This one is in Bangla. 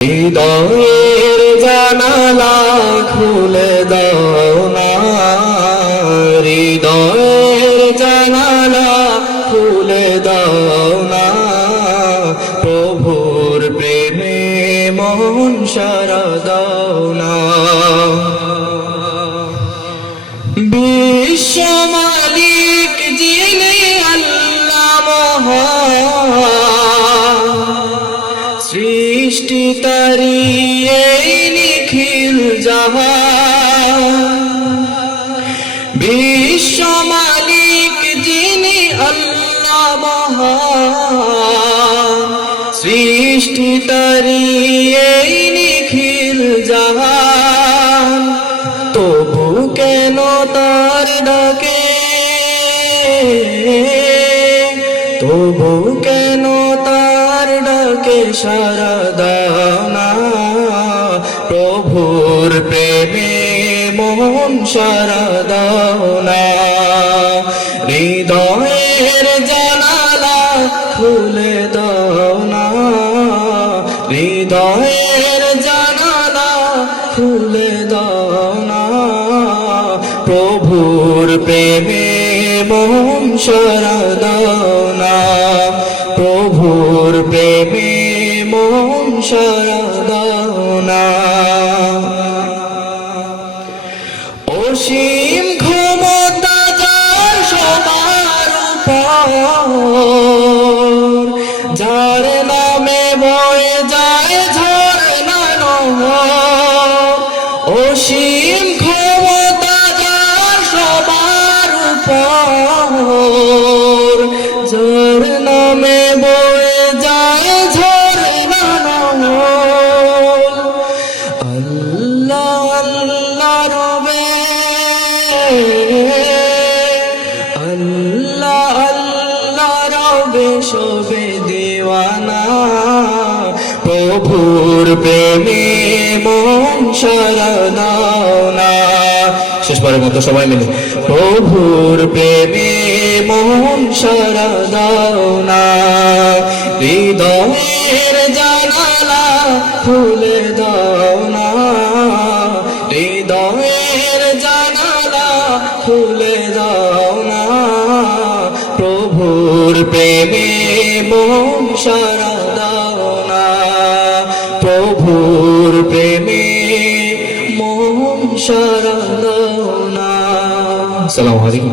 হৃদয়ের জানালা খুলে দাও না, হৃদয়ের জানালা খুলে দাও না, প্রভুর প্রেমে মন সারা দাও না। বিশ্ব মালিক যিনি আল্লাহ মহান, সৃষ্টি তারি এই নিখিল জাহান। বিশ্ব মালিক যিনি আল্লাহ মহান, সৃষ্টি তারি এই নিখিল জাহান। তবু কেন তার ডাকে, তবু কেন তার ডাকে সারা দাও না, প্রভুর প্রেমে মন সারা দাও না। হৃদয়ের জানালা খুলে দাও না, হৃদয়ের জানালা খুলে দাও না, প্রভুর প্রেমে মন সারা দাও না, প্রভুর প্রেমে মন সারা দাও না। অসীম ক্ষমতা যার সবার উপর, যার নামে বয়ে যায় ঝরনা নহর। অসীম ক্ষমতা যার সবার উপর, যার নামে বয়ে যায় ঝরনা নহর। আল্লাহ আল্লাহ রবে, আল্লাহ আল্লাহ রবে সবে দিওয়ানা, প্রভুর প্রেমে মন সারা দাও না। শেষবারের মতো সবাই মিলে প্রভুর প্রেমে মন সারা দাও না। হৃদয়ের জানালা খুলে দাও না, হৃদয়ের জানালা খুলে দাও না, প্রভুর প্রেমে মন সারা দাও না, প্রভুর প্রেমে মন সারা দাও না। আসসালামু আলাইকুম।